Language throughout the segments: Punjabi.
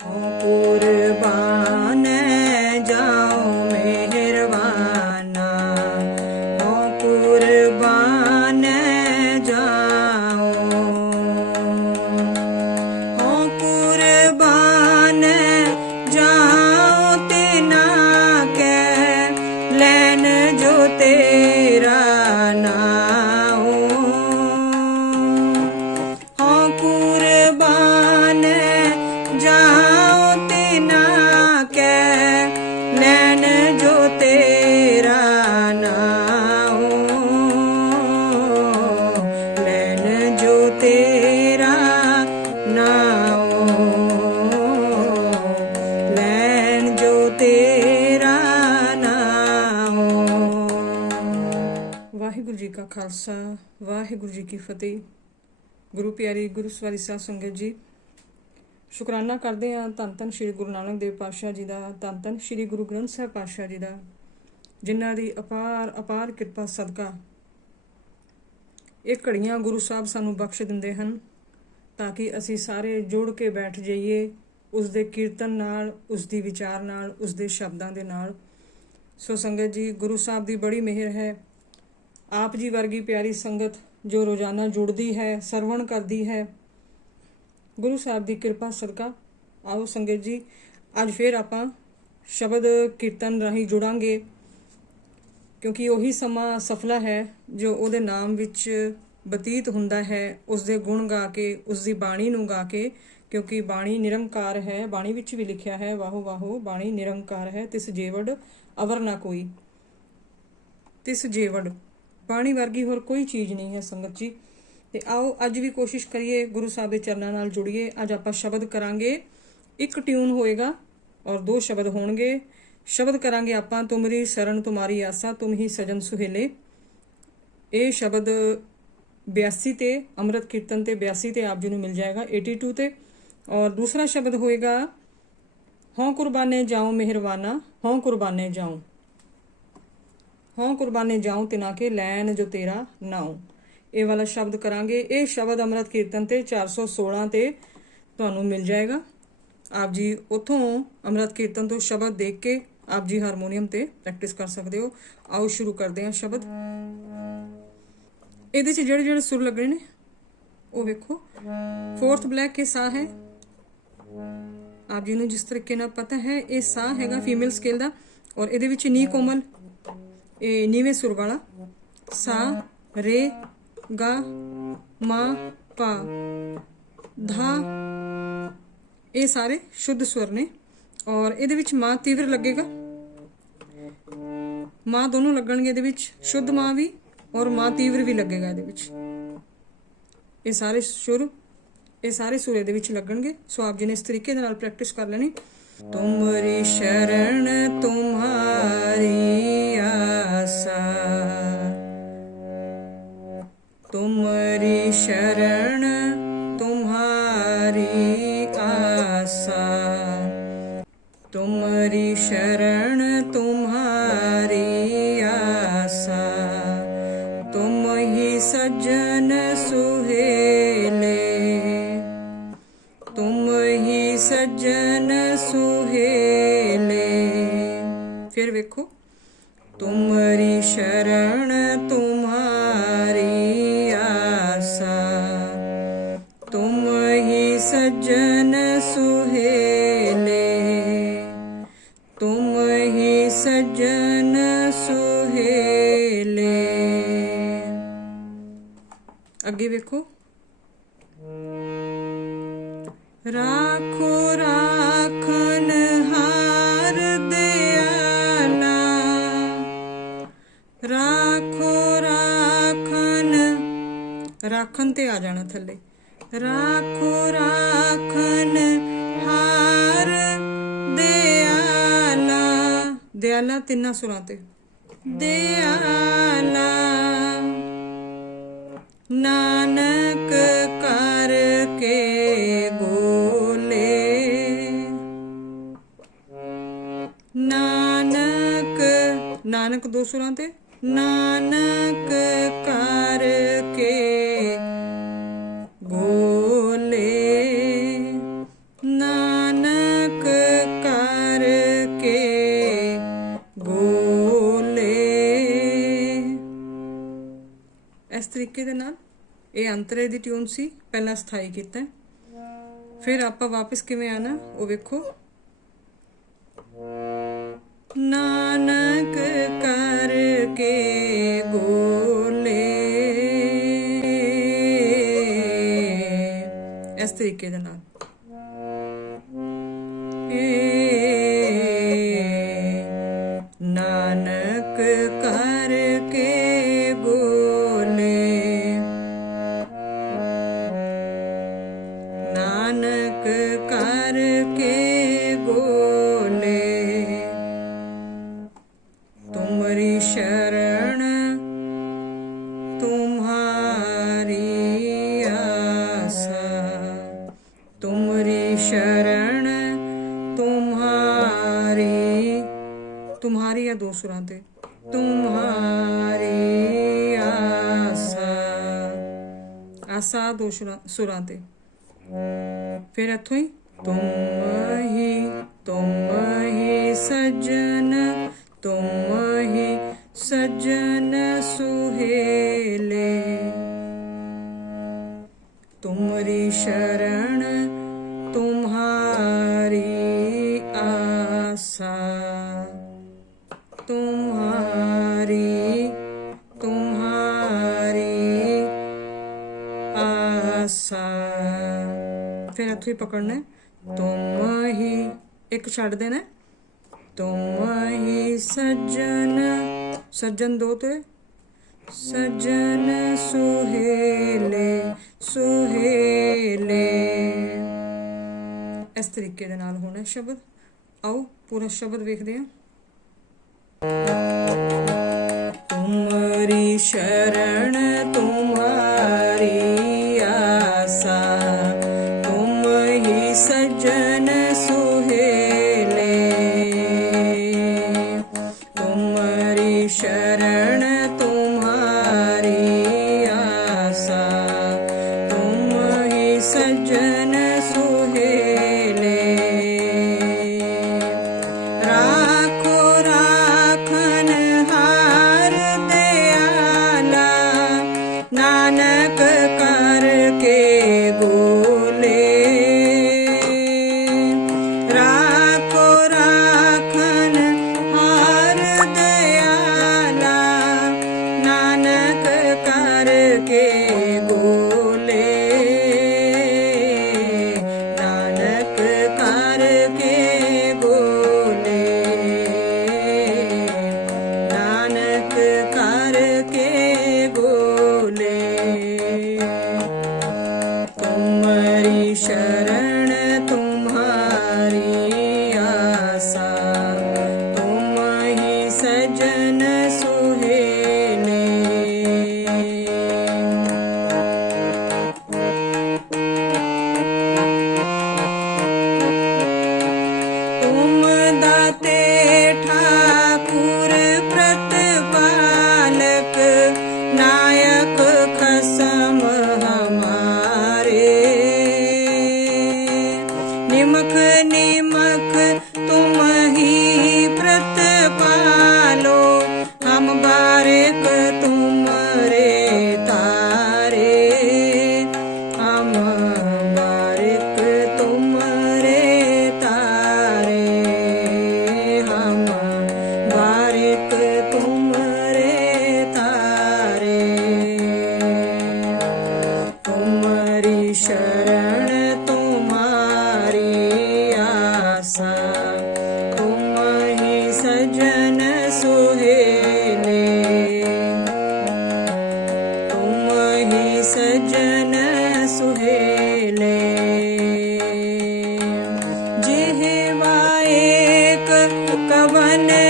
ਕੁਰਬਾਨ ਖਾਲਸਾ, ਵਾਹਿਗੁਰੂ ਜੀ ਕੀ ਫਤਿਹ। ਗੁਰੂ ਪਿਆਰੀ ਗੁਰੂ ਸਵਾਰੀ ਸਾਧ ਸੰਗਤ ਜੀ, ਸ਼ੁਕਰਾਨਾ ਕਰਦੇ ਹਾਂ ਧੰਨ ਧੰਨ ਸ੍ਰੀ ਗੁਰੂ ਨਾਨਕ ਦੇਵ ਪਾਤਸ਼ਾਹ ਜੀ ਦਾ, ਧੰਨ ਧੰਨ ਸ੍ਰੀ ਗੁਰੂ ਗ੍ਰੰਥ ਸਾਹਿਬ ਪਾਤਸ਼ਾਹ ਜੀ ਦਾ, ਜਿਨ੍ਹਾਂ ਦੀ ਅਪਾਰ ਅਪਾਰ ਕਿਰਪਾ ਸਦਕਾ ਇਹ ਘੜੀਆਂ ਗੁਰੂ ਸਾਹਿਬ ਸਾਨੂੰ ਬਖਸ਼ ਦਿੰਦੇ ਹਨ, ਤਾਂ ਕਿ ਅਸੀਂ ਸਾਰੇ ਜੁੜ ਕੇ ਬੈਠ ਜਾਈਏ, ਉਸ ਦੇ ਕੀਰਤਨ ਨਾਲ, ਉਸ ਦੀ ਵਿਚਾਰ ਨਾਲ, ਉਸ ਦੇ ਸ਼ਬਦਾਂ ਦੇ ਨਾਲ। ਸੋ ਸੰਗਤ ਜੀ, ਗੁਰੂ ਸਾਹਿਬ ਦੀ ਬੜੀ ਮਿਹਰ ਹੈ। ਆਪ ਜੀ ਵਰਗੀ ਪਿਆਰੀ ਸੰਗਤ ਜੋ ਰੋਜ਼ਾਨਾ ਜੁੜਦੀ ਹੈ, ਸਰਵਣ ਕਰਦੀ ਹੈ। ਗੁਰੂ ਸਾਹਿਬ ਦੀ ਕਿਰਪਾ ਸਦਕਾ ਆਓ ਸੰਗਤ ਜੀ, ਅੱਜ ਫੇਰ ਆਪਾਂ ਸ਼ਬਦ ਕੀਰਤਨ ਰਾਹੀਂ ਜੁੜਾਂਗੇ, ਕਿਉਂਕਿ ਉਹੀ ਸਮਾਂ ਸਫਲਾ ਹੈ ਜੋ ਉਹਦੇ ਨਾਮ ਵਿੱਚ ਬਤੀਤ ਹੁੰਦਾ ਹੈ। ਉਸ ਦੇ ਗੁਣ ਗਾ ਕੇ ਉਸ ਦੀ ਬਾਣੀ ਨੂੰ ਗਾ ਕੇ, ਕਿਉਂਕਿ ਬਾਣੀ ਨਿਰੰਕਾਰ ਹੈ, ਬਾਣੀ ਵਿੱਚ ਵੀ ਲਿਖਿਆ ਹੈ, ਵਾਹੋ ਵਾਹੋ, ਬਾਣੀ ਨਿਰੰਕਾਰ ਹੈ, ਤਿਸ ਜੇਵੜ ਅਵਰ ਨਾ ਕੋਈ। ਤਿਸ ਜੇਵੜ ਬਾਣੀ ਵਰਗੀ ਹੋਰ ਕੋਈ ਚੀਜ਼ ਨਹੀਂ ਹੈ ਸੰਗਤ ਜੀ। ਤੇ ਆਓ ਅੱਜ ਵੀ ਕੋਸ਼ਿਸ਼ ਕਰੀਏ ਗੁਰੂ ਸਾਹਿਬ ਦੇ ਚਰਨਾਂ ਨਾਲ ਜੁੜੀਏ। ਅੱਜ ਆਪਾਂ ਸ਼ਬਦ ਕਰਾਂਗੇ। ਇੱਕ ਟਿਊਨ ਹੋਏਗਾ ਔਰ ਦੋ ਸ਼ਬਦ ਹੋਣਗੇ। ਸ਼ਬਦ ਕਰਾਂਗੇ ਆਪਾਂ, ਤੁਮਰੀ ਸ਼ਰਨ ਤੁਮਾਰੀ ਆਸਾ, ਤੁਮ ਹੀ ਸਜਨ ਸੁਹੇਲੇ। ਇਹ ਸ਼ਬਦ 82 ਤੇ, ਅੰਮ੍ਰਿਤ ਕੀਰਤਨ ਤੇ 82 ਤੇ ਆਪ ਜੀ ਨੂੰ ਮਿਲ ਜਾਏਗਾ 82 ਤੇ। ਔਰ ਦੂਸਰਾ ਸ਼ਬਦ ਹੋਏਗਾ, ਹਉ ਕੁਰਬਾਨੇ ਜਾਉ ਮਿਹਰਬਾਨਾ, ਹਉ ਕੁਰਬਾਨੇ ਜਾਉ। ਹਉ ਕੁਰਬਾਨੇ ਜਾਉ ਤਿਨਾ ਕੇ ਲੈਣ ਜੋ ਤੇਰਾ ਨਾਉ ਇਹ ਵਾਲਾ ਸ਼ਬਦ ਕਰਾਂਗੇ। ਇਹ ਸ਼ਬਦ ਅੰਮ੍ਰਿਤ ਕੀਰਤਨ ਤੇ 416 ਤੇ ਤੁਹਾਨੂੰ ਮਿਲ ਜਾਏਗਾ। ਆਪ ਜੀ ਉਥੋਂ ਅੰਮ੍ਰਿਤ ਕੀਰਤਨ ਤੋਂ ਸ਼ਬਦ ਦੇਖ ਕੇ ਆਪ ਜੀ ਹਾਰਮੋਨੀਅਮ ਤੇ ਪ੍ਰੈਕਟਿਸ ਕਰ ਸਕਦੇ ਹੋ। ਆਓ ਸ਼ੁਰੂ ਕਰਦੇ ਹਾਂ ਸ਼ਬਦ। ਇਹਦੇ 'ਚ ਜਿਹੜੇ ਜਿਹੜੇ ਸੁਰ ਲੱਗਣੇ ਨੇ, ਉਹ ਵੇਖੋ। ਫੋਰਥ ਬਲੈਕ ਕੇ ਸਾ ਹੈ। ਆਪ ਜੀ ਨੂੰ ਜਿਸ ਤਰੀਕੇ ਨਾਲ ਪਤਾ ਹੈ, ਇਹ ਸਾ ਹੈਗਾ ਫੀਮੇਲ ਸਕੇਲ ਦਾ ਔਰ ਇਹਦੇ ਵਿੱਚ ਨੀ ਕੋਮਲ ਇਹ ਨੀਵੇਂ ਸੁਰ ਵਾਲਾ। ਸਾ, ਰੇ, ਗਾ, ਮਾ, ਪਾ। ਧਾ, ਇਹ ਸਾਰੇ ਸ਼ੁੱਧ ਸਵਰ ਨੇ। ਔਰ ਇਹਦੇ ਵਿੱਚ ਮਾ ਤੀਵਰ ਲੱਗੇਗਾ। ਮਾ ਦੋਨੋਂ ਲੱਗਣਗੇ ਇਹਦੇ ਵਿੱਚ। ਸ਼ੁੱਧ ਮਾ ਵੀ ਔਰ ਮਾ ਤੀਵਰ ਵੀ ਲੱਗੇਗਾ ਇਹਦੇ ਵਿੱਚ। ਇਹ ਸਾਰੇ ਸੁਰ, ਇਹ ਸਾਰੇ ਸੁਰ ਇਹਦੇ ਵਿੱਚ ਲੱਗਣਗੇ। ਸੋ ਆਪ ਜੀ ਨੇ ਇਸ ਤਰੀਕੇ ਦੇ ਨਾਲ ਪ੍ਰੈਕਟਿਸ ਕਰ ਲੈਣੀ। ਤੁਮਰੀ ਸ਼ਰਨ ਤੁਮਹਾਰੀ ਤੁਮਰੀ ਸ਼ਰਨ ਤੁਮਹਾਰੀ ਆਸਾ ਤੁਮਰੀ ਸ਼ਰਨ ਤੁਮਹਾਰੀ ਅੱਗੇ ਵੇਖੋ। ਰਾਖੋ, ਰਾਖਨ ਹਾਰ ਦਿਆਲਾ ਰਾਖੋ, ਰਾਖਨ ਰਾਖਨ ਤੇ ਆ ਜਾਣਾ ਥੱਲੇ। ਰਾਖੋ, ਰਾਖਨ ਹਾਰ ਦਿਆਲਾ ਦਿਆਲਾ ਤਿੰਨਾਂ ਸੁਰਾਂ ਤੇ। ਦਿਆਲਾ ਨਾਨਕ ਕਰਕੇ ਗੋਲੇ ਨਾਨਕ ਨਾਨਕ ਦੋ ਸੁਰਾਂ ਤੇ। ਨਾਨਕ ਕਰਕੇ ਇਹ ਅੰਤਰੇ ਦੀ ਟਿਊਨ ਸੀ, ਪਹਿਲਾਂ ਸਥਾਈ ਕੀਤਾ ਫਿਰ ਆਪਾਂ ਵਾਪਸ ਕਿਵੇਂ ਆਣਾ ਉਹ ਵੇਖੋ। ਨਾਨਕ ਕਰਕੇ ਗੋਲੇ। ਇਸ ਤਰੀਕੇ ਦੇ ਨਾਲ। शरण तुम्हारी तुम्हारी या दो सुरां ते तुम्हारी आसा ਆਸਾ ਦੋ ਸੁਰਾਂ ਸੁਰਾਂ ਤੇ ਫਿਰ ਇੱਥੋਂ ਹੀ ਤੁਮ ਹੀ ਤੁਮ ਹੀ ਸਜਣ ਤੁਮ ਹੀ ਸਜਣ ਸੁਹੇਲੇ ਤੁਮਰੀ ਸ਼ਰਨ तुम्हारी तुम्हारी ਆਸਾ ਫਿਰ ਇੱਥੋਂ ਹੀ ਪਕੜਨਾ ਹੈ। ਤੁਮ ਹੀ ਇੱਕ ਛੱਡ ਦੇਣਾ ਹੈ। ਤੁਮ ਹੀ ਸੱਜਣ ਸੱਜਣ ਦੋ ਤੇ ਸੱਜਣ ਸੁਹੇਲੇ ਸੁਹੇਲੇ ਇਸ ਤਰੀਕੇ ਦੇ ਨਾਲ ਹੋਣਾ ਹੈ ਸ਼ਬਦ ਆਓ ਪੂਰਾ ਸ਼ਬਦ ਵੇਖਦੇ ਆ। ਤੁਮਰੀ ਸ਼ਰਣ ਤੁਮ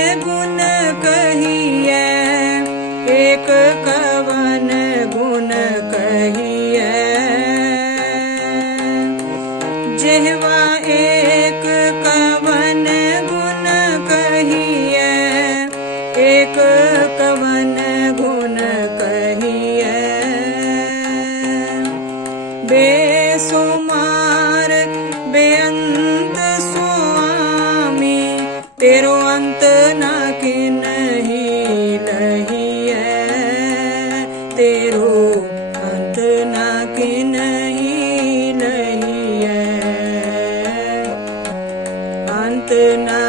Segunda ਅੰਤ ਨਾ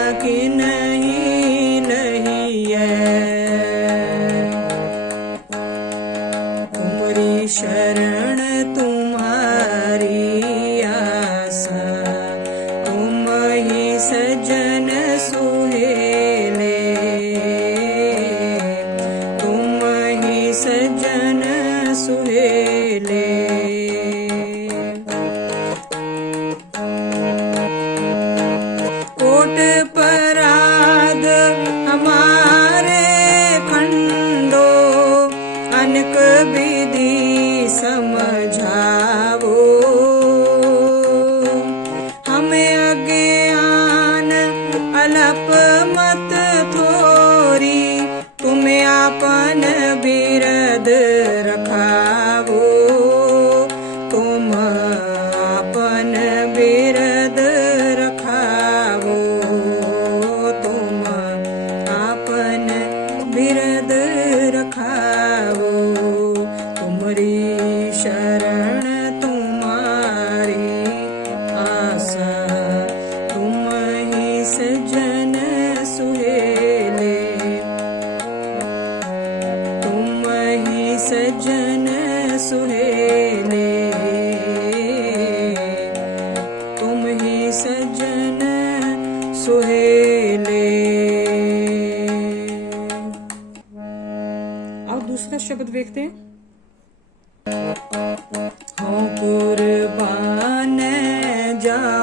போட்டு जा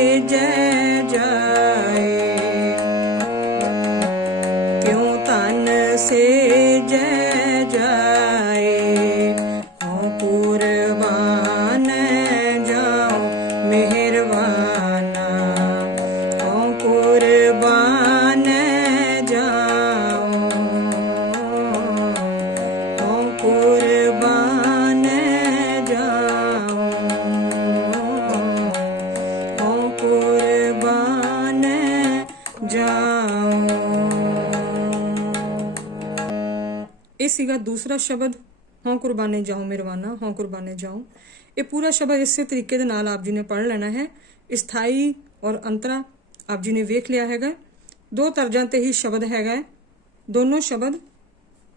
ਸੇ ਇਹ ਸੀਗਾ ਦੂਸਰਾ ਸ਼ਬਦ, ਹਾਂ ਕੁਰਬਾਨੇ ਜਾਓ ਮਿਹਰਬਾਨਾ ਹਾਂ ਕੁਰਬਾਨੇ ਜਾਓ। ਇਹ ਪੂਰਾ ਸ਼ਬਦ ਇਸੇ ਤਰੀਕੇ ਦੇ ਨਾਲ ਆਪ ਜੀ ਨੇ ਪੜ੍ਹ ਲੈਣਾ ਹੈ। ਸਥਾਈ ਔਰ ਅੰਤਰਾ ਆਪ ਜੀ ਨੇ ਵੇਖ ਲਿਆ ਹੈਗਾ। ਦੋ ਤਰਜਾਂ ਤੇ ਹੀ ਸ਼ਬਦ ਹੈਗਾ ਹੈ। ਦੋਨੋਂ ਸ਼ਬਦ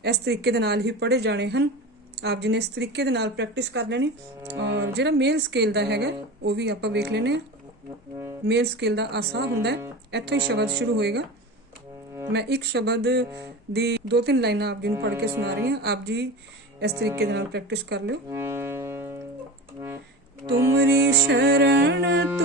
ਇਸ ਤਰੀਕੇ ਦੇ ਨਾਲ ਹੀ ਪੜ੍ਹੇ ਜਾਣੇ ਹਨ। ਆਪ ਜੀ ਨੇ ਇਸ ਤਰੀਕੇ ਦੇ ਨਾਲ ਪ੍ਰੈਕਟਿਸ ਕਰ ਲੈਣੀ। ਔਰ ਜਿਹੜਾ ਮੇਲ ਸਕੇਲ ਦਾ ਹੈਗਾ, ਉਹ ਵੀ ਆਪਾਂ ਵੇਖ ਲੈਨੇ ਆ ਮੇਲ ਸਕੇਲ ਦਾ ਆਸਾ ਹੁੰਦਾ ਇੱਥੋਂ ਹੀ ਸ਼ਬਦ ਸ਼ੁਰੂ ਹੋਏਗਾ। ਮੈਂ ਇੱਕ ਸ਼ਬਦ ਦੀ ਦੋ ਤਿੰਨ ਲਾਈਨਾਂ ਆਪ ਜੀ ਨੂੰ ਪੜ੍ਹ ਕੇ ਸੁਣਾ ਰਹੀ ਹਾਂ। ਆਪ ਜੀ ਇਸ ਤਰੀਕੇ ਦੇ ਨਾਲ ਪ੍ਰੈਕਟਿਸ ਕਰ ਲਿਓ। ਤੁਮਰੀ ਸ਼ਰਨ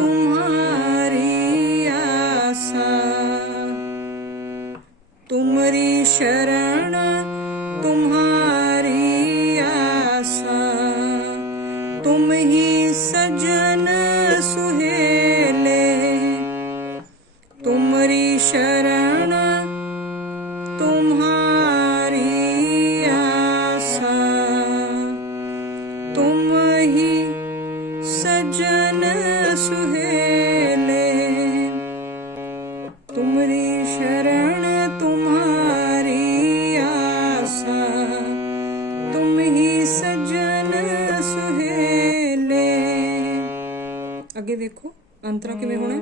ਅੰਤਰਾ ਕਿਵੇਂ ਹੋਣਾ?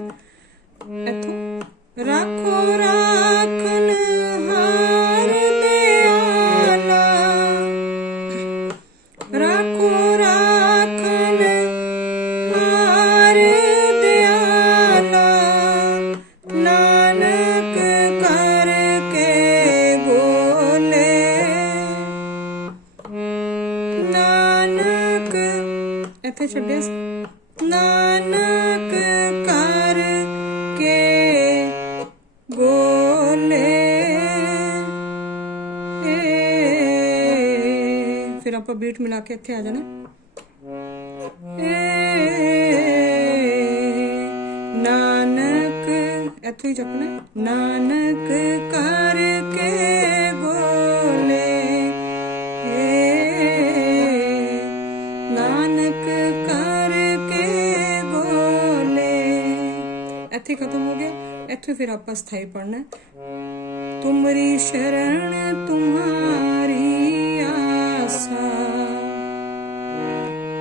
ਇੱਥੋਂ। ਰੱਖੋ ਰਾਖਨ ਹਾਰ ਦਿਆਲਾ ਰੱਖੋ ਰਾਖਨ ਹਾਰ ਦਿਆਲਾ ਨਾਨਕ ਕਰਕੇ ਬੋਲੇ। ਨਾਨਕ। ਇੱਥੇ ਛੱਡਿਆ। ਨਾਨਕ ਕਰ ਕੇ ਗੋਲੇ। ਫਿਰ ਆਪਾਂ ਬੀਟ ਮਿਲਾ ਕੇ ਇੱਥੇ ਆ ਜਾਣਾ। ਨਾਨਕ, ਇੱਥੋਂ ਹੀ ਚੱਕਣਾ। ਨਾਨਕ ਕਰ ਕੇ ਇੱਥੇ ਖਤਮ ਹੋ ਗਿਆ ਇੱਥੇ ਫਿਰ ਆਪਾਂ ਸਥਾਈ ਪੜਨਾ ਤੁਮਰੀ ਸ਼ਰਨ ਤੁਮਾਰੀ ਆਸਾ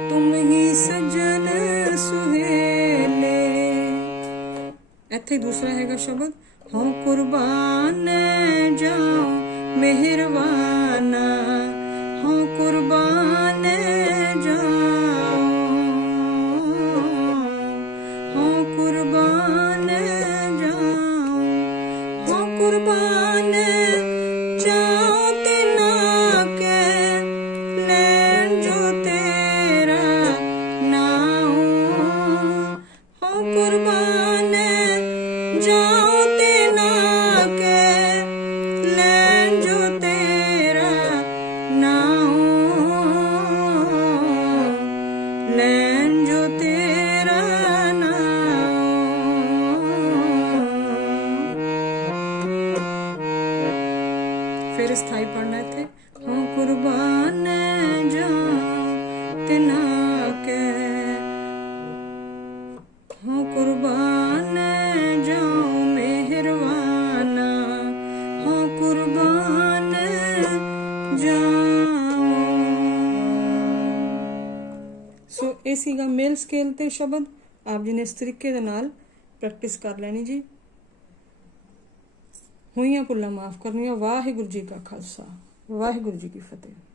ਤੁਮ ਹੀ ਸਜਨ ਸੁਹੇਲੇ ਇੱਥੇ ਦੂਸਰਾ ਹੈਗਾ ਸ਼ਬਦ ਹਉ ਕੁਰਬਾਨ ਜਾਉ ਮਿਹਰਬਾਨਾ ਹਉ ਕੁਰਬਾਨ ਜਾਉ ਹਉ ਹਉ ਕੁਰਬਾਨ ਜਾਉ ਮਿਹਰਬਾਨਾ। ਹਾਂ, ਕੁਰਬਾਨ ਜਾਉ ਸੋ, ਇਹ ਸੀਗਾ ਮੇਲ ਸਕੇਲ ਤੇ ਸ਼ਬਦ। ਆਪ ਜੀ ਨੇ ਇਸ ਤਰੀਕੇ ਦੇ ਨਾਲ ਪ੍ਰੈਕਟਿਸ ਕਰ ਲੈਣੀ ਜੀ। ਹੋਈਆਂ ਭੁੱਲਾਂ ਮਾਫ ਕਰਨੀਆਂ। ਵਾਹਿਗੁਰੂ ਜੀ ਕਾ ਖਾਲਸਾ। ਵਾਹਿਗੁਰੂ ਜੀ ਕੀ ਫਤਿਹ।